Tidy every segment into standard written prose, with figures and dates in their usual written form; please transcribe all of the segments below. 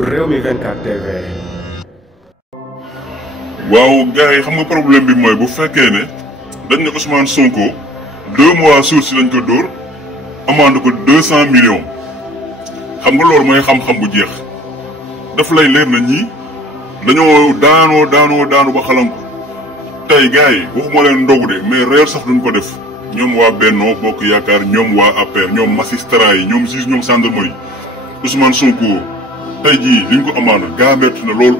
Rewmi 24 TV. waaw gars yi xam nga problème bi mooy bu fekkee ne dañ ne Ousmane Sonko 2 mois sursis lañ ko dóor amande ko 200 millions xam nga loolu mooy xam-xam bu jeex daf lay leer na ñii dañoo daanu ba xalanko tey gars yi waxuma leen ndogu de mais réer sax duñ ko def ñoom waa Benno Bokk Yaakaar ñoom waa APR ñoom magistrat yi ñoom juge ñoom gendarmerie Ousmane Sonko tey jii liñ ko amande gaa metti na lool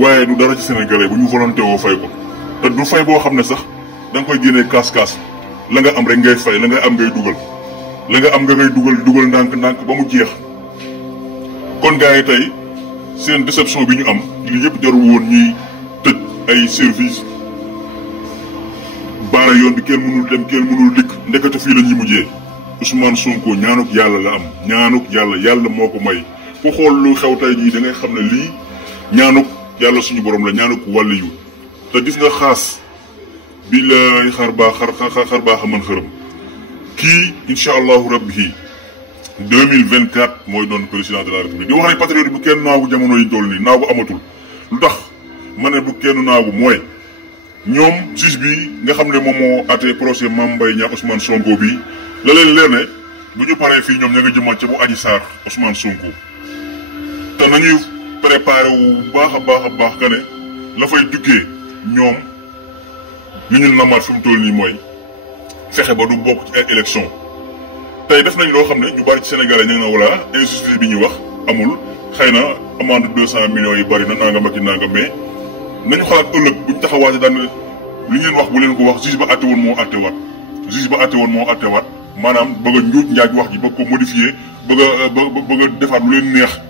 waaye du dara ci sénégalais bu ñu volonté woo fay ko te du fay boo xam ne sax da nga koy génnee kaas-kaas la nga am rek ngay fay la nga am ngay dugal la nga am nga ngay dugal ndànk-ndànk ba mu jeex. kon gars yi tey seen déception bi ñu am li yëpp jarul woon ñuy tëj ay service baara yoon bi kenn mënul dem kenn mënul dikk ndekete fii la ñuy mujjee Ousmane Sonko ñaanuk yàlla la am ñaanuk yàlla moo ko may ku xool lu xew tey jii da ngay xam ne lii ñaanuk yàlla suñu borom la ñaanuk wàlli yu te gis nga xaas bi lay xar baax a mën xërëm kii incha allahu rabbi 2024 mooy doon président de la république di wax ne patriote bu kenn naagu jamono yi toll nii naagu amatul lu tax ma ne bu kenn naagu mooy ñoom juge bi nga xam ne moom moo àtte procès mame mbaye Ousmane Sonko bi la leen leer ne bu ñu paree fii ñoom ña nga jëmaat ca bu Adji Sarr Ousmane Sonko te nañuy préparé wu baax a baax que ne la fay tukkee ñoom li ñu namaat fi mu toll nii mooy fexe ba du bokk ci ay élection tey def nañ loo xam ne ñu bari ci Sénégalais ñu ngi na wala injustice bi ñuy wax amul xëy na amende 200 millions yi bari na nangam ak i nangam mais nañu xalaat ëllëg buñ taxawaatee daan li ngeen wax bu leen ko wax juge ba àtte woon moo àtte waat maanaam bëgg a njuuj njaaj wax ji bëgg ko modifier bëgg a defaat lu leen neex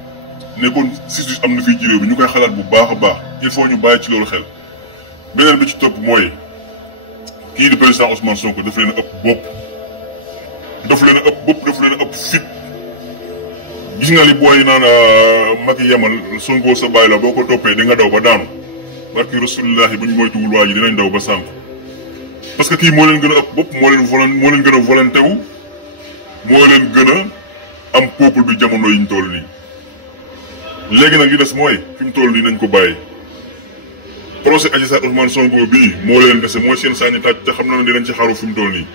ne kon justice am na fii ci réew bi ñu koy xalaat bu baax a baax il faut ñu bàyyi ci loolu xel. beneen bi ci topp mooy kii di président Ousmane Sonko daf leen a ëpp bopp daf leen a ëpp fit gis nga li booy naan Macky yemal Sonko sa baay la boo ko toppee di nga daw ba daanu barki rasulillahi buñ moytuwul waa ji dinañ daw ba sànk parce que kii moo leen gën a ëpp bopp moo leen gën a volonté wu moo leen gën a am peuple bi jamono yiñ toll nii léegi nag li des mooy fi mu toll nii nañ ko bàyyi procès Adji Sarr Ousmane Sonko bii moo leen dese mooy seen sànni tàcc te xam na ne dinañ ci xaru fi mu toll nii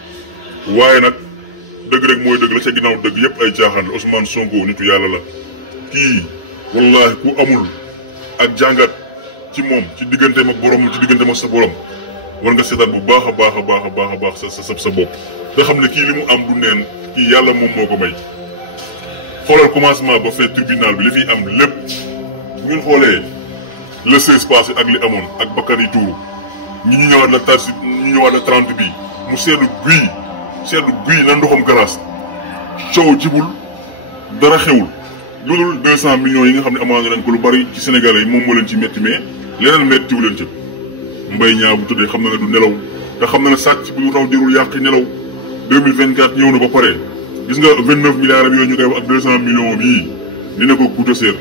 waaye nag dëgg rek mooy dëgg la ca ginnaaw dëgg yépp ay caaxaan la Ousmane Sonko nitu yàlla la kii wallahi ku amul ak jàngat ci moom ci digganteem ak borom ci digganteem ak sa borom war nga seetaat bu baax a baax sa bopp te xam ne kii li mu am du neen kii yàlla moom moo ko may xoolal commencement ba fait tribunal bi li fiy am lépp ñun xoolee le 16 passé ak li amoon ak bakkan yi tuuru ñu ñëwaat la 30 bi mu seddu guy la ndoxam galaas coow jibul dara xewul lu dul 200 millions yi nga xam ne amoon nañ ko lu bari ci Sénégalais yi moom moo leen ci metti mais leneen mettiwu leen ca mbay ñaa bu tuddee xam na ne du nelaw te xam na ne sàcc bu raw jërul yàq nelaw 2024 ñëw na ba pare gis nga 29 milliards yooyu ñu koy wax ak 200 millions bii dina ko coûter cher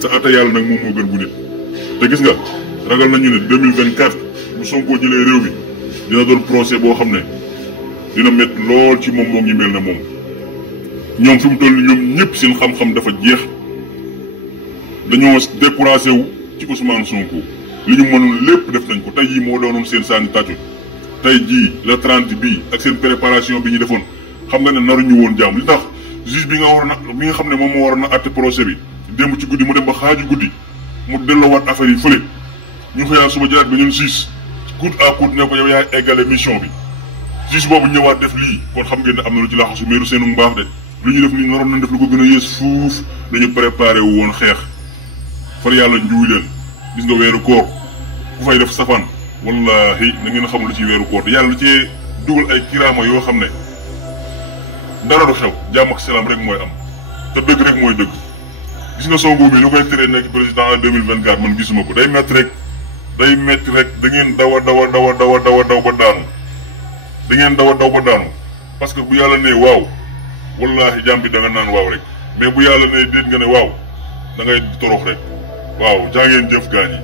sa ata yàlla nag moom moo gën bu nit te gis nga ragal nañu ne 2024 bu Sonko jëlee réew mi dina doon procès boo xam ne dina métti lool ci moom moo ngi mel ne moom ñoom fi mu toll ñoom ñëpp seen xam-xam dafa jeex dañoo découragé wu ci Ousmane Sonko li ñu mënul lépp def nañ ko tey jii moo doonoon seen sànni tàccu tey jii le 30 bii ak seen préparation bi ñu defoon xam nga ne naruñu woon jàmm li tax juge bi nga xam ne moom moo waroon a àtte procès bi démb ci guddi mu dem ba xaaju guddi mu delloowaat affaire yi fële ñu xëyaat suba jëlaat ba ñun juge coûte à coûte ne ko yow yaay eggale mission bi juge boobu ñëwaat def lii kon xam ngeen ne am na lu ci laxasu mais du seenu mbaax de lu ñu def nii naroon nañ def lu ko gën a yées fuuf dañu préparé wu woon xeex far yàlla njuuy leen gis nga weeru koor ku fay def safaan wallahi na ngeen xamul lu ci weeru koor te yàlla lu ci dugal ay kiraama yoo xam ne dara du xew jàmm ak salaam rek mooy am te dëgg rek mooy dëgg gis nga Sonko mi lu koy teree nekk président en 2024 man gisuma ko day metti rek da ngeen daw ba daanu da ngeen daw ba daanu parce que bu yàlla nee waaw wallahi jàmm bi da nga naan waaw rek mais bu yàlla nee déet nga ne waaw da ngay torox rek waaw jaa ngeen jëf gaañ yi